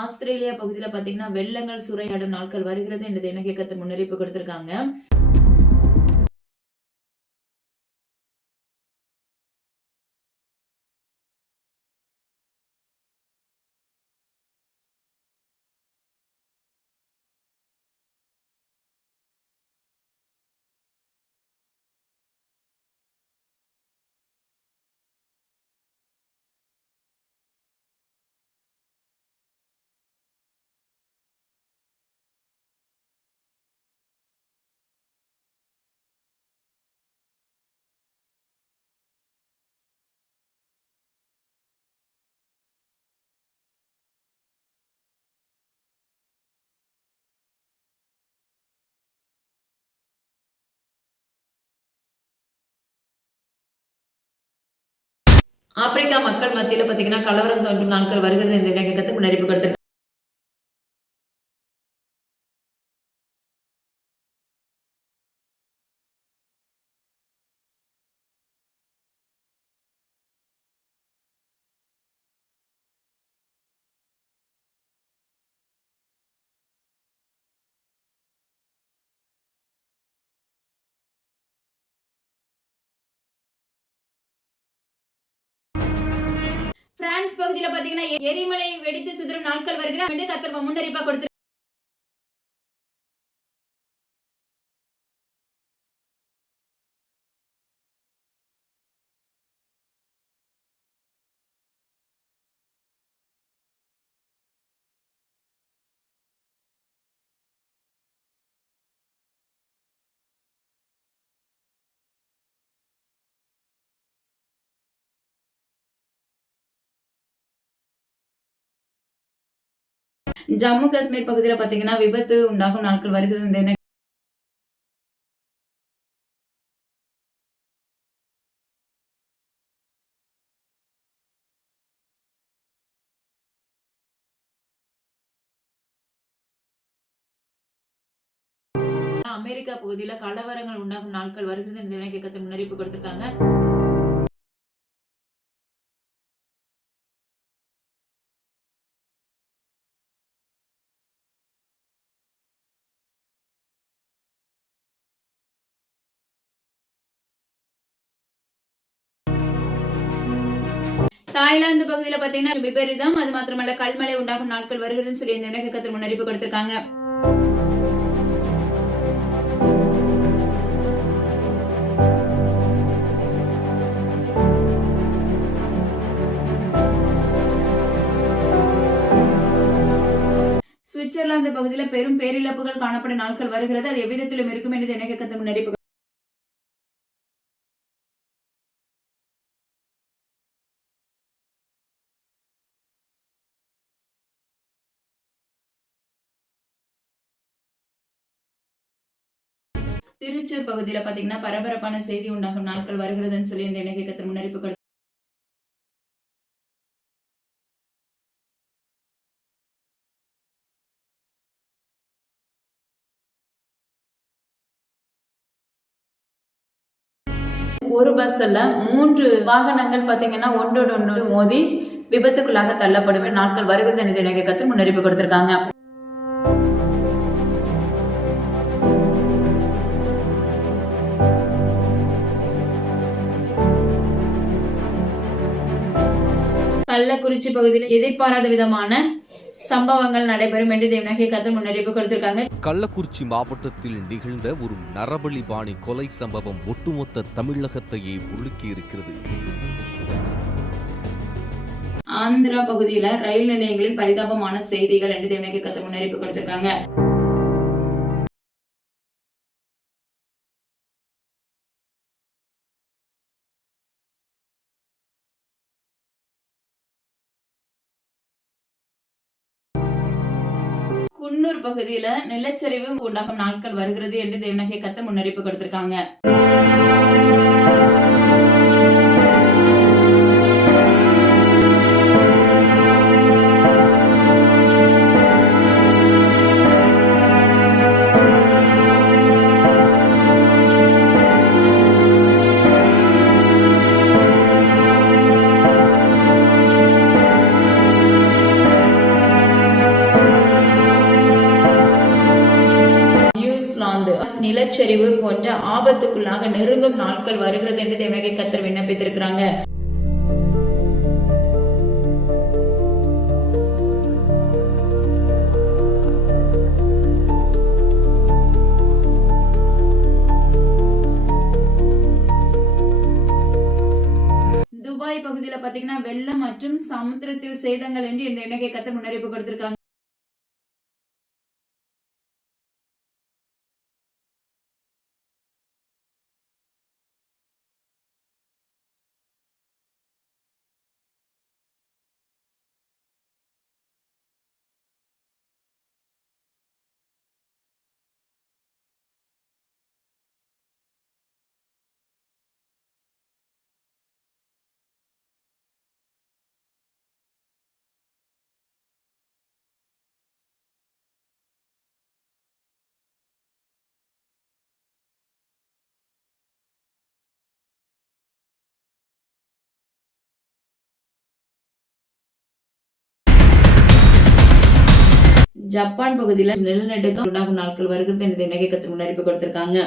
Australia பகுதியில பார்த்தீங்கன்னா, வெள்ளங்கள் சூறையாடும் நாட்கள் வருகிறது என்று தேவனாகிய கர்த்தர் முன்னறிவிப்பு கொடுத்திருக்காங்க. ஆப்பிரிக்கா மக்கள் மத்தியில பார்த்தீங்கன்னா, கலவரம் தோன்றும் நாட்கள் வருகிறது என்று தேவனாகிய கர்த்தர் முன்னறிவிப்பு கொடுத்திருக்காங்க. பிரான்ஸ் பகுதியில பார்த்தீங்கன்னா, எரிமலை வெடித்து சிதறும் நாட்கள் வருகிறது என்று கர்த்தர் முன்னறிவிப்பா கொடுத்திருக்காங்க. ஜம்மு காஷ்மீர் பகுதியில பார்த்தீங்கன்னா, விபத்து உண்டாகும் நாட்கள் வருகிறது என்று அமெரிக்கா பகுதியில கலவரங்கள் உண்டாகும் நாட்கள் வருகிறது என்று தேவனாகிய கர்த்தர் முன்னறிவிப்பு கொடுத்திருக்காங்க. தாய்லாந்து பகுதியில பார்த்தீங்கன்னா, விபரீதம் அது மாத்திரமல்ல கல்மழை உண்டாகும் நாட்கள் வருகிறதுன்னு சொல்லி தேவனாகிய கர்த்தர் முன்னறிவிப்பு கொடுத்திருக்காங்க. சுவிட்சர்லாந்து பகுதியில பெரும் பேரிழப்புகள் காணப்படும் நாட்கள் வருகிறது. அது எவ்விதத்திலும் இருக்கும் என்று தேவனாகிய கர்த்தர் முன்னறிவிப்பு திருச்சூர் பகுதியில பார்த்தீங்கன்னா, பரபரப்பான செய்தி உண்டாகும் நாட்கள் வருகிறதுன்னு சொல்லி தேவனாகிய கர்த்தர் முன்னறிவிப்பு கொடுத்திருக்காங்க. ஒரு பஸ்ல 3 வாகனங்கள் பார்த்தீங்கன்னா, ஒன்றோடு ஒன்று மோதி விபத்துக்குள்ளாக தள்ளப்படும் நாட்கள் வருகிறது என்று தேவனாகிய கர்த்தர் முன்னறிவிப்பு கொடுத்திருக்காங்க. கள்ளக்குறிச்சி பகுதியில் எதிர்பாராத விதமான சம்பவங்கள் நடைபெறும் என்று தேவனாகிய கர்த்தர் முன்னறிவிப்பு கொடுத்திருக்காங்க. கள்ளக்குறிச்சி மாவட்டத்தில் நிகழ்ந்த ஒரு நரபலி பாணி கொலை சம்பவம் ஒட்டுமொத்த தமிழகத்தையே உலுக்கி இருக்கிறது. ஆந்திரா பகுதியில ரயில் நிலையங்களில் பரிதாபமான செய்திகள் என்று தேவனாகிய கர்த்தர் முன்னறிவிப்பு கொடுத்திருக்காங்க. குன்னூர் பகுதியில நிலச்சரிவு உண்டாகும் நாட்கள் வருகிறது என்று தேவனாகிய கர்த்தர் முன்னறிவிப்பு கொடுத்திருக்காங்க. ஆபத்துக்குள்ளாக நெருங்கும் நாட்கள் வருகிறது என்று தேவனாகிய கர்த்தர் விண்ணப்பித்திருக்கிறாங்க. துபாய் பகுதியில பாத்தீங்கன்னா வெள்ளம் மற்றும் சமுத்திரத்தில் சேதங்கள் என்று இந்த தேவனாகிய கர்த்தர் முன்னறிவிப்பு கொடுத்திருக்காங்க. ஜப்பான் பகுதியில நிலநடுக்கம் உண்டாகும் நாட்கள் வருகிறது என்று தேவனாகிய கர்த்தர் முன்னறிவிப்பு கொடுத்திருக்காங்க.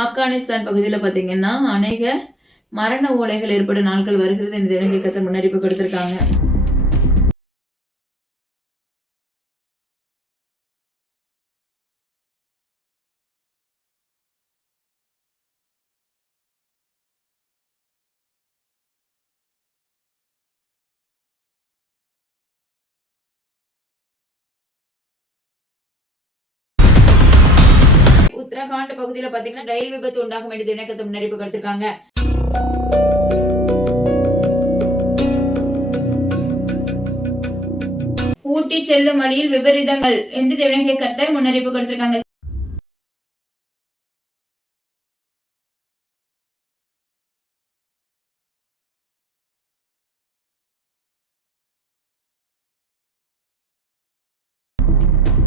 ஆப்கானிஸ்தான் பகுதியில பாத்தீங்கன்னா அநேக மரண ஓலைகள் ஏற்படும் நாட்கள் வருகிறது என்று தேவனாகிய கர்த்தர் முன்னறிவிப்பு கொடுத்திருக்காங்க. உத்தரகாண்ட் பகுதியில பாத்தீங்கன்னா ரயில் விபத்து உண்டாகும் என்று தேவனாகிய கர்த்தர் முன்னறிவிப்பு கொடுத்திருக்காங்க. ஊட்டி செல்லும் வழியில் விபரீதங்கள் என்று தேவனாகிய கர்த்தர் முன்னறிவிப்பு கொடுத்திருக்காங்க.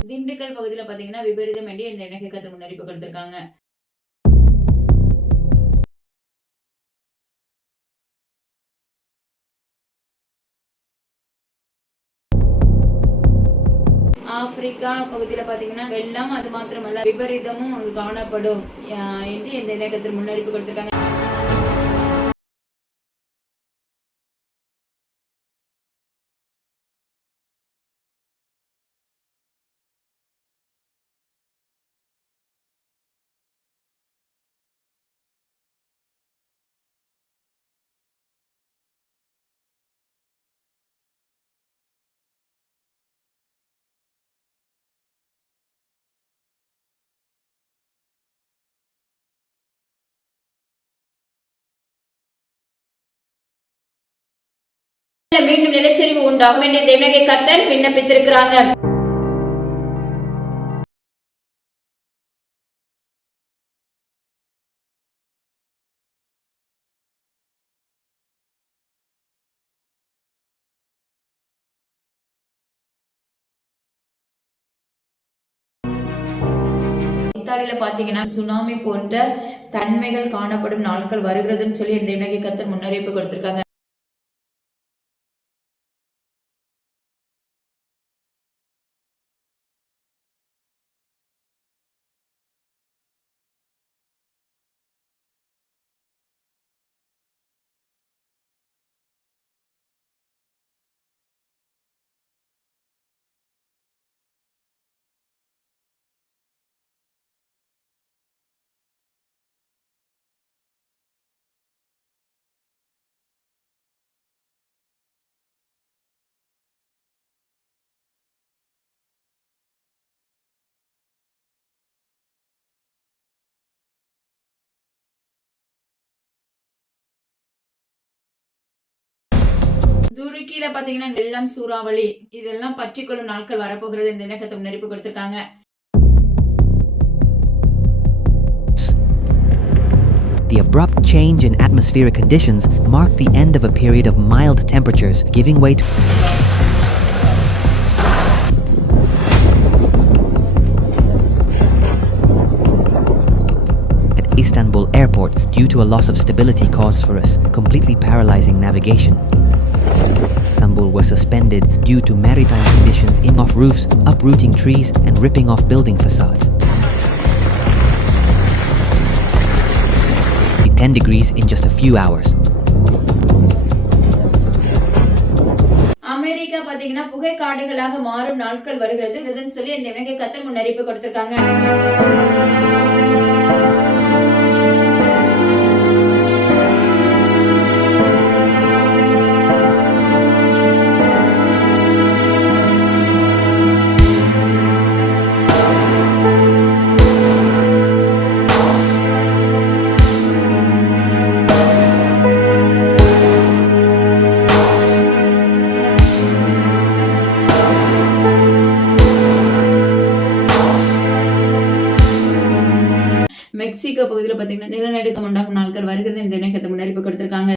திண்டுக்கல் பகுதியில பாத்தீங்கன்னா விபரீதம் என்று இந்த தேவனாகிய கர்த்தர் முன்னறிவிப்பு கொடுத்திருக்காங்க. ஆப்பிரிக்கா பகுதியில பாத்தீங்கன்னா வெள்ளம் அது மாத்திரமல்ல விபரீதமும் அங்கு காணப்படும் என்று இந்த தேவனாகிய கர்த்தர் முன்னறிவிப்பு கொடுத்திருக்காங்க. மீண்டும் நிலச்சரிவு உண்டாகும் என்று தேவனாகிய கர்த்தர் விண்ணப்பித்திருக்கிறாங்க. இத்தாலியில பாத்தீங்கன்னா சுனாமி போன்ற தன்மைகள் காணப்படும் நாட்கள் வருகிறதுன்னு சொல்லி இந்த தேவனாகிய கர்த்தர் முன்னறிவிப்பு கொடுத்திருக்காங்க. துருக்கியில பாத்தீங்கன்னா வெள்ளம், சூறாவளி இதெல்லாம் பற்றிக்கொள்ளும் நாட்கள் வரப்போகிறது இந்த இணக்கத்தை முன்னறிப்பு கொடுத்திருக்காங்க. The abrupt change in atmospheric conditions marked the end of a period of mild temperatures, giving way to at Istanbul airport due to a loss of stability caused for us, completely paralyzing navigation. Istanbul was suspended due to maritime conditions in off roofs, uprooting trees and ripping off building facades. 10 degrees in just a few hours. America பாத்தீங்கன்னா புகை காடுகளாக மாறும் நாட்கள் வருகிறது சொல்லி இந்த இணக்கை கத்தர் முன்னறிப்பு கொடுத்திருக்காங்க. Mexico பகுதியில் பாத்தீங்கன்னா நிலநடுக்கம் உண்டாகும் நாட்கள் வருகிறது இந்த இணக்கத்தை முன்னறிப்பு கொடுத்திருக்காங்க.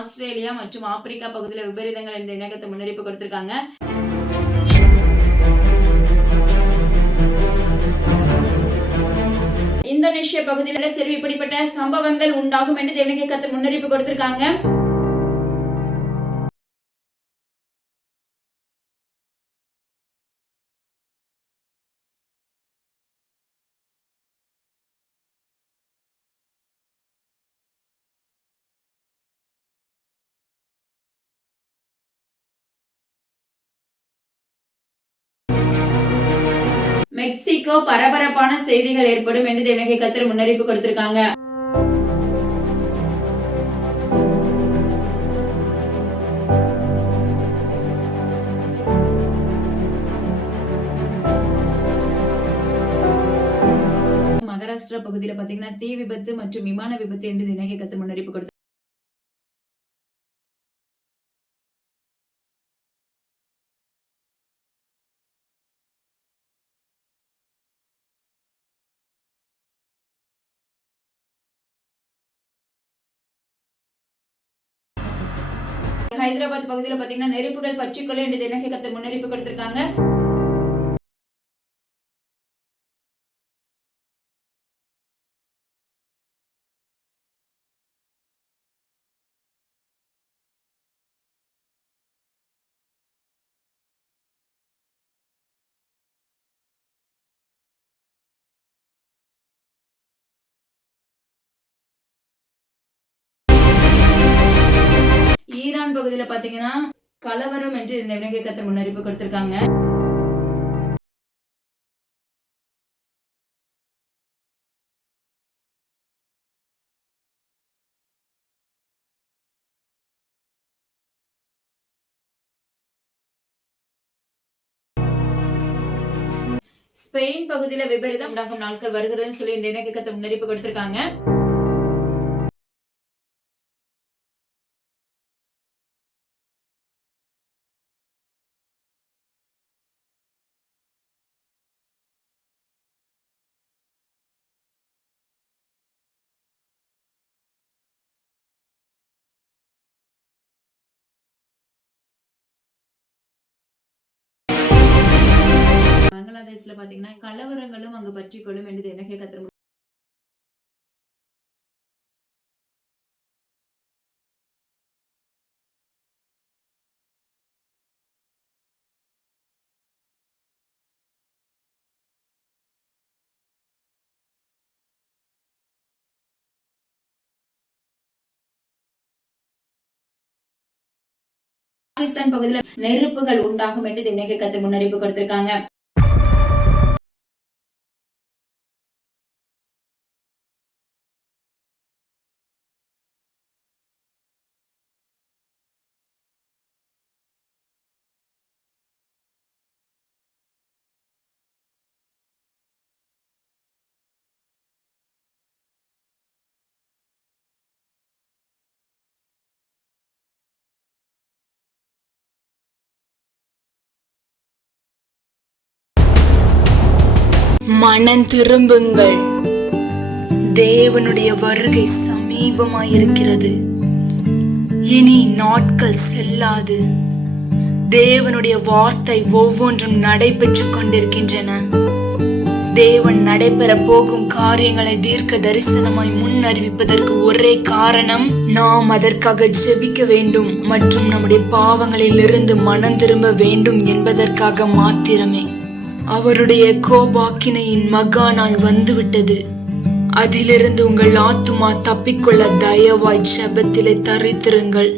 ஆஸ்திரேலியா மற்றும் ஆப்பிரிக்கா பகுதியில் விபரீதங்கள் இந்த இணக்கத்தை முன்னறிப்பு கொடுத்திருக்காங்க. இந்தோனேஷியா பகுதியில் நிலச்சரிவு இப்படிப்பட்ட சம்பவங்கள் உண்டாகும் என்று இணக்கை கத்தர் முன்னறிப்பு கொடுத்திருக்காங்க. மெக்சிகோ பரபரப்பான செய்திகள் ஏற்படும் என்று இணக்கை கத்தர் முன்னறிப்பு கொடுத்திருக்காங்க. மகாராஷ்டிரா பகுதியில பாத்தீங்கன்னா தீ விபத்து மற்றும் விமான விபத்து என்று இணக்கை கத்தர் முன்னறிப்பு கொடுத்து ஹைதராபாத் பகுதியில பாத்தீங்கன்னா நெருப்புகள் பற்றிக்கொள்ள என்று இணக்கை கத்தர் முன்னறிப்பு கொடுத்திருக்காங்க. ஈரான் பகுதியில பாத்தீங்கன்னா கலவரம் என்று இந்த இணக்கை கத்தர் முன்னறிப்பு கொடுத்திருக்காங்க. ஸ்பெயின் பகுதியில விபரீதம் உண்டாகும் நாட்கள் வருகிறதுன்னு சொல்லி இந்த இணக்கை கத்தர் முன்னறிப்பு கொடுத்திருக்காங்க. பங்களாதேஷ்ல பாத்தீங்கன்னா கலவரங்களும் அங்கு பற்றிக்கொள்ளும் என்று இணக்கை கத்தர் பாகிஸ்தான் பகுதியில நெருப்புகள் உண்டாகும் என்று தேவனுடைய கர்த்தர் முன்னறிவிப்பு கொடுத்திருக்காங்க. மனம் திரும்புங்கள், தேவனுடைய வருகை சமீபமாயிருக்கிறது. இனி நாட்கள் செல்லாது. தேவனுடைய வார்த்தை ஒவ்வொன்றும் நடைபெற்று கொண்டிருக்கின்றன. தேவன் நடைபெற போகும் காரியங்களை தீர்க்க தரிசனமாய் முன் அறிவிப்பதற்கு ஒரே காரணம், நாம் அதற்காக ஜெபிக்க வேண்டும் மற்றும் நம்முடைய பாவங்களில் இருந்து மனம் திரும்ப வேண்டும் என்பதற்காக மாத்திரமே. அவருடைய கோபாக்கினையின் மகா நாள் வந்துவிட்டது. அதிலிருந்து உங்கள் ஆத்துமா தப்பிக்கொள்ள தயவாய் ஜெபத்திலே தரித்திருங்கள்.